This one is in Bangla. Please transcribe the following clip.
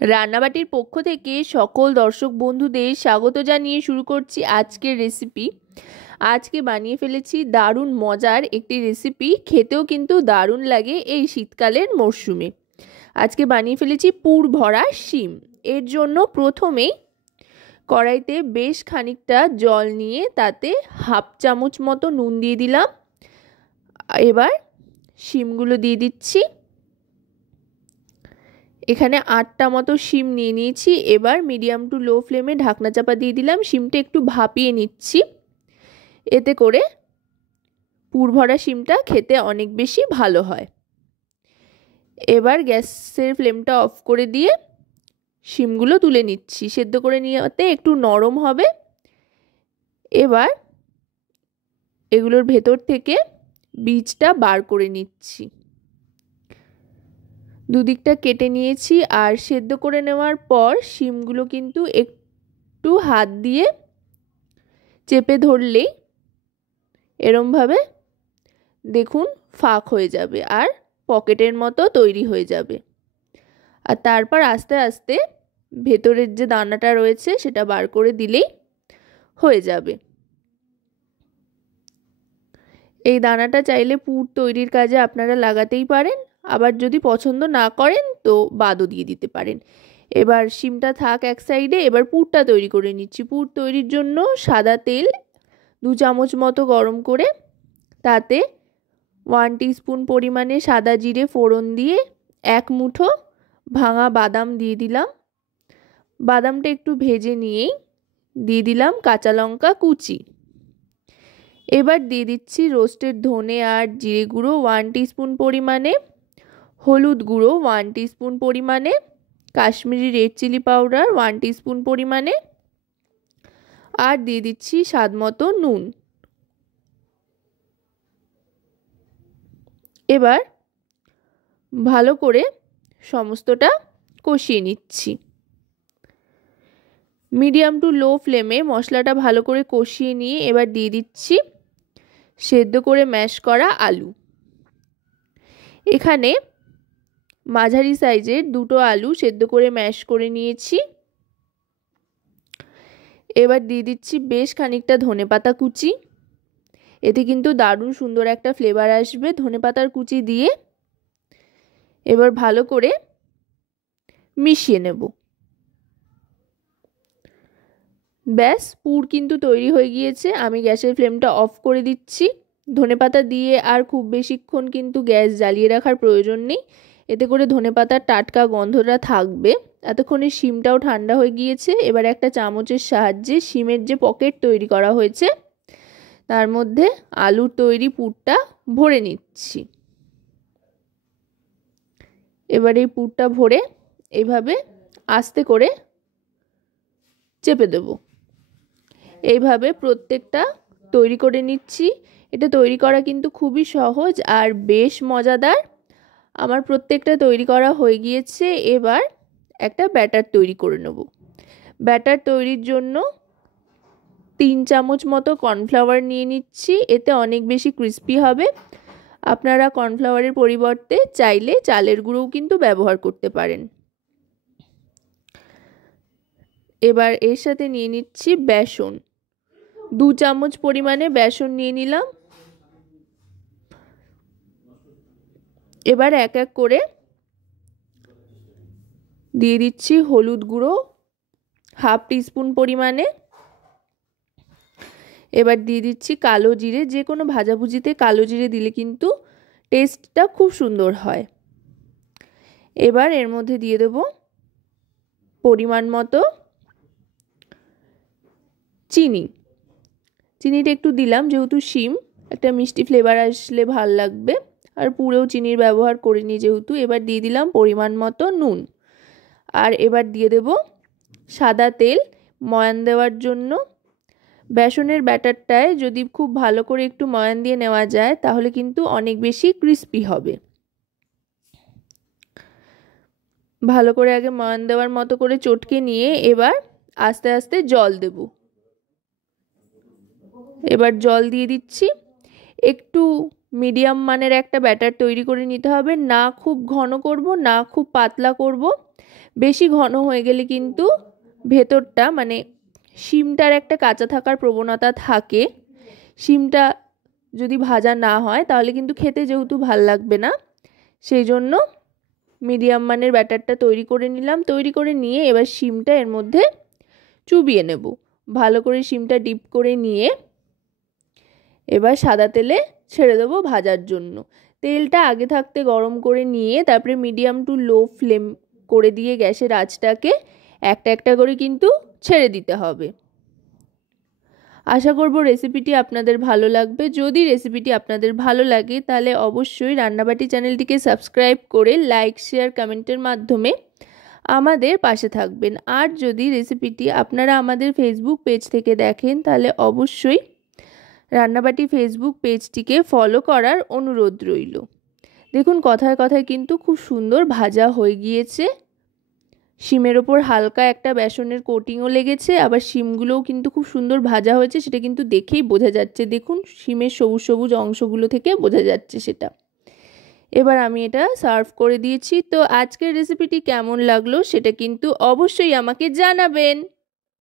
রান্নাবাটির পক্ষ থেকে সকল দর্শক বন্ধুদের স্বাগত জানিয়ে শুরু করছি আজকের রেসিপি। আজকে বানিয়ে ফেলেছি দারুণ মজার একটি রেসিপি, খেতেও কিন্তু দারুণ লাগে এই শীতকালের মরশুমে। আজকে বানিয়ে ফেলেছি পুর ভরা শিম। এর জন্য প্রথমেই কড়াইতে বেশ খানিকটা জল নিয়ে তাতে হাফ চামচ মতো নুন দিয়ে দিলাম। এবার শিমগুলো দিয়ে দিচ্ছি। এখানে 8টা মতো শিম নিয়ে নিয়েছি। এবার মিডিয়াম টু লো ফ্লেমে ঢাকনা চাপা দিয়ে দিলাম। শিমটা একটু ভাপিয়ে নিচ্ছি, এতে করে পুর ভরা শিমটা খেতে অনেক বেশি ভালো হয়। এবার গ্যাসের ফ্লেমটা অফ করে দিয়ে শিমগুলো তুলে নিচ্ছি। সেদ্ধ করে নিতে একটু নরম হবে। এবার এগুলোর ভেতর থেকে বীজটা বার করে নিচ্ছি। দুদিকটা কেটে নিয়েছি। আর সেদ্ধ করে নেওয়ার পর শিমগুলো কিন্তু একটু হাত দিয়ে চেপে ধরলেই এরমভাবে দেখুন ফাঁক হয়ে যাবে আর পকেটের মতো তৈরি হয়ে যাবে। আর তারপর আস্তে আস্তে ভেতরের যে দানাটা রয়েছে সেটা বার করে দিলেই হয়ে যাবে। এই দানাটা চাইলে পুর তৈরির কাজে আপনারা লাগাতেই পারেন, আবার যদি পছন্দ না করেন তো বাদও দিয়ে দিতে পারেন। এবার শিমটা থাক এক সাইডে। এবার পুরটা তৈরি করে নিচ্ছি। পুর তৈরির জন্য সাদা তেল 2 চামচ মতো গরম করে তাতে 1 টিস্পুন পরিমাণে সাদা জিরে ফোড়ন দিয়ে 1 মুঠো ভাঙা বাদাম দিয়ে দিলাম। বাদামটা একটু ভেজে নিয়েই দিয়ে দিলাম কাঁচা লঙ্কা কুচি। এবার দিয়ে দিচ্ছি রোস্টেড ধনে আর জিরে গুঁড়ো 1 টিস্পুন পরিমাণে, হলুদ গুঁড়ো 1 টিস্পুন পরিমাণে, Kashmiri red chilli powder 1 teaspoon পরিমাণে, আর দিয়ে দিচ্ছি স্বাদ মতো নুন। এবার ভালো করে সমস্তটা কষিয়ে নিচ্ছি। মিডিয়াম টু লো ফ্লেমে মশলাটা ভালো করে কষিয়ে নিয়ে এবার দিয়ে দিচ্ছি সেদ্ধ করে ম্যাশ করা আলু। এখানে মাঝারি সাইজের 2টো আলু সেদ্ধ করে ম্যাশ করে নিয়েছি। এবার দিয়ে দিচ্ছি বেশ খানিকটা ধনেপাতা কুচি। এতে কিন্তু দারুণ সুন্দর একটা ফ্লেভার আসবে ধনেপাতার কুচি দিয়ে। এবার ভালো করে মিশিয়ে নেব। ব্যাস, পুর কিন্তু তৈরি হয়ে গিয়েছে। আমি গ্যাসের ফ্লেমটা অফ করে দিচ্ছি। ধনেপাতা দিয়ে আর খুব বেশিক্ষণ কিন্তু গ্যাস জ্বালিয়ে রাখার প্রয়োজন নেই, এতে করে ধনেপাতার টাটকা গন্ধটা থাকবে। এতক্ষণে শিমটাও ঠান্ডা হয়ে গিয়েছে। এবার একটা চামচের সাহায্যে শিমের যে পকেট তৈরি করা হয়েছে তার মধ্যে আলুর তৈরি পুরটা ভরে নিচ্ছি। এবার এই পুরটা ভরে এইভাবে আস্তে করে চেপে দেব। এইভাবে প্রত্যেকটা তৈরি করে নিচ্ছি। এটা তৈরি করা কিন্তু খুবই সহজ আর বেশ মজাদার। আমার প্রত্যেকটা তৈরি করা হয়ে গিয়েছে। এবার একটা ব্যাটার তৈরি করে নেব। ব্যাটার তৈরির জন্য 3 চামচ মতো কর্নফ্লাওয়ার নিয়ে নিচ্ছি। এতে অনেক বেশি ক্রিস্পি হবে। আপনারা কর্নফ্লাওয়ারের পরিবর্তে চাইলে চালের গুঁড়োও কিন্তু ব্যবহার করতে পারেন। এবার এর সাথে নিয়ে নিচ্ছি বেসন। 2 চামচ পরিমাণে বেসন নিয়ে নিলাম। এবার এক এক করে দিয়ে দিচ্ছি হলুদ গুঁড়ো 1/2 টিস্পুন পরিমাণে। এবার দিয়ে দিচ্ছি কালো জিরে। যে কোনো ভাজাভুজিতে কালো জিরে দিলে কিন্তু টেস্টটা খুব সুন্দর হয়। এবার এর মধ্যে দিয়ে দেব পরিমাণ মতো চিনি। চিনিটা একটু দিলাম, যেহেতু শিম একটা মিষ্টি ফ্লেভার আসলে ভাল লাগবে। আর পুরেও চিনির ব্যবহার করিনি যেহেতু। এবার দিয়ে দিলাম পরিমাণ মতো নুন। আর এবার দিয়ে দেব সাদা তেল ময়ান দেওয়ার জন্য। বেসনের ব্যাটারটায় যদি খুব ভালো করে একটু ময়ান দিয়ে নেওয়া যায় তাহলে কিন্তু অনেক বেশি ক্রিস্পি হবে। ভালো করে আগে ময়ান দেওয়ার মতো করে চটকে নিয়ে এবার আস্তে আস্তে জল দেব। এবার জল দিয়ে দিচ্ছি। একটু মিডিয়াম মানের একটা ব্যাটার তৈরি করে নিতে হবে। না খুব ঘন করব, না খুব পাতলা করব। বেশি ঘন হয়ে গেলে কিন্তু ভেতরটা মানে শিমটার একটা কাঁচা থাকার প্রবণতা থাকে। শিমটা যদি ভাজা না হয় তাহলে কিন্তু খেতে যেহেতু ভাল লাগবে না, সেই জন্য মিডিয়াম মানের ব্যাটারটা তৈরি করে নিলাম। তৈরি করে নিয়ে এবার শিমটা এর মধ্যে চুবিয়ে নেব। ভালো করে শিমটা ডিপ করে নিয়ে এবার সাদা তেলে ছেড়ে দেবো ভাজার জন্য। তেলটা আগে থাকতে গরম করে নিয়ে তারপরে মিডিয়াম টু লো ফ্লেম করে দিয়ে গ্যাসের আঁচটাকে একটা একটা করে কিন্তু ছেড়ে দিতে হবে। আশা করব রেসিপিটি আপনাদের ভালো লাগবে। যদি রেসিপিটি আপনাদের ভালো লাগে তাহলে অবশ্যই রান্নাবাটি চ্যানেলটিকে সাবস্ক্রাইব করে লাইক, শেয়ার, কমেন্টের মাধ্যমে আমাদের পাশে থাকবেন। আর যদি রেসিপিটি আপনারা আমাদের ফেসবুক পেজ থেকে দেখেন তাহলে অবশ্যই রান্নাবাটি ফেসবুক পেজটিকে ফলো করার অনুরোধ রইল। দেখুন কথায় কথায় কিন্তু খুব সুন্দর ভাজা হয়ে গিয়েছে। শিমের ওপর হালকা একটা বেসনের কোটিংও লেগেছে, আবার শিমগুলোও কিন্তু খুব সুন্দর ভাজা হয়েছে, সেটা কিন্তু দেখেই বোঝা যাচ্ছে। দেখুন শিমের সবুজ সবুজ অংশগুলো থেকে বোঝা যাচ্ছে সেটা। এবার আমি এটা সার্ভ করে দিয়েছি। তো আজকের রেসিপিটি কেমন লাগলো সেটা কিন্তু অবশ্যই আমাকে জানাবেন।